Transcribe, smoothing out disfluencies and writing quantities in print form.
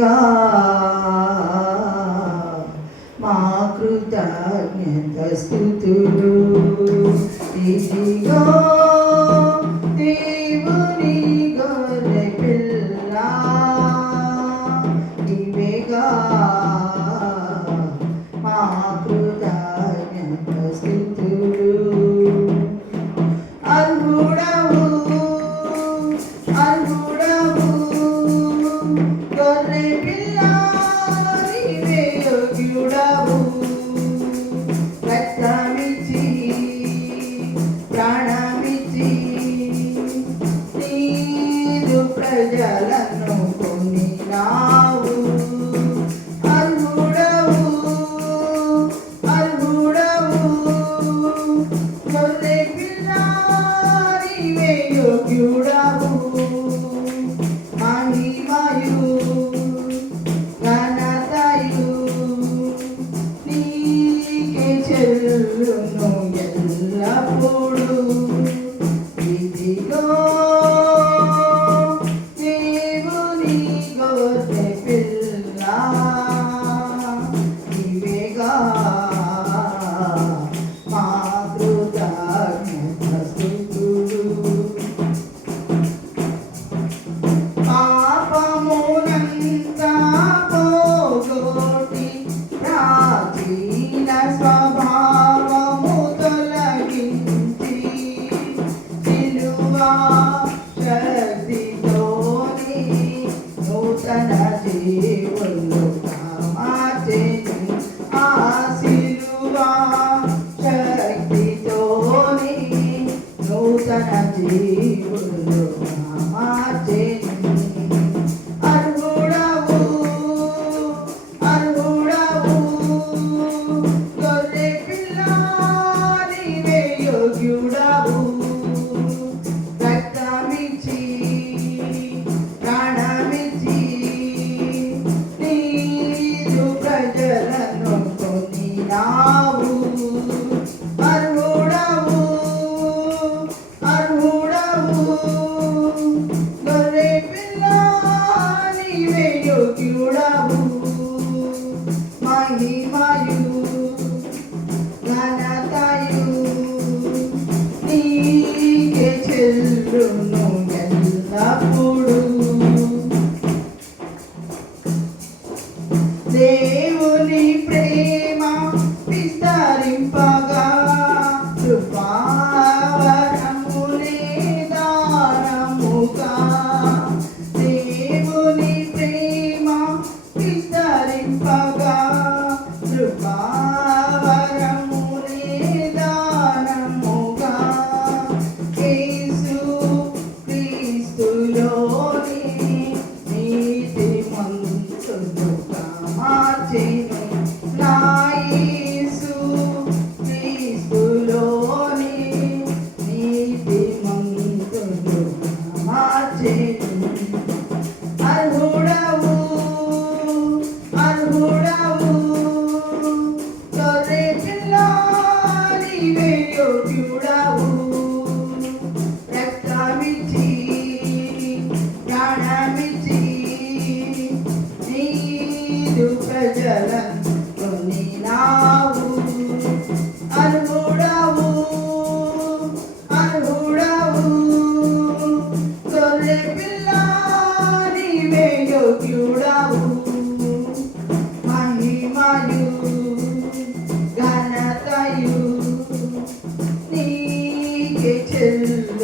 నీవేగా మా కృతజ్ఞత స్తుతులు. ఇదిగో దేవుని గొర్రె పిల్ల, నీవేగా మా కృతజ్ఞత స్తుతులు. అర్హుడవు అర్హుడవు గొర్రె పిల్ల, నీవే యోగ్యుడవు. రక్తమిచ్చి ప్రాణమిచ్చి నీదు ప్రజలను కొనినావు. అర్హుడవు అర్హుడవు గొర్రె పిల్ల, నీవే యోగ్యుడవు. మహిమయు ఘనతయు నీకే చెల్లును ఎల్లప్పుడూ. ఇదిగో దేవుని గొర్రె పిల్ల, నీవేగా మా కృతజ్ఞత స్తుతులు. పాపమునంతా పోగొట్టి ప్రాచీన స్వభావము తొలగించి సిలువ శక్తితోని నూతన జీవులుగా మార్చెను. ఆ సిలువ శక్తితోని నూతన జీవులుగా మార్చెను. అర్హుడవు అర్హుడవు గొర్రె పిల్ల, నీవే యోగ్యుడవు. రక్తమిచ్చి ప్రాణమిచ్చి నీదు ప్రజలను కొనినావు. అర్హుడవు అర్హుడవు గొర్రె పిల్ల, నీవే యోగ్యుడవు. మహిమయు ఘనతయు నీకే చెల్లును ఎల్లప్పుడూ. దేవుని ప్రేమ విస్తరింపగా కృపావరములే దానముగా. దేవుని ప్రేమ విస్తరింపగా కృపావరములే దానముగా. యేసు క్రీస్తులోని నీతిమంతుడుగా మార్చెను. నా యేసు క్రీస్తులోని నీతిమంతుడుగా మార్చెను. అర్హుడవు అర్హుడవు గొర్రె పిల్ల, నీవే యోగ్యుడవు. రక్తమిచ్చి ప్రాణమిచ్చి నీదు ప్రజలను కొనినావు. అర్హుడవు అర్హుడవు గొర్రె పిల్ల, నీవే యోగ్యుడవు. మహిమయు ఘనతయు నీకే చెల్లు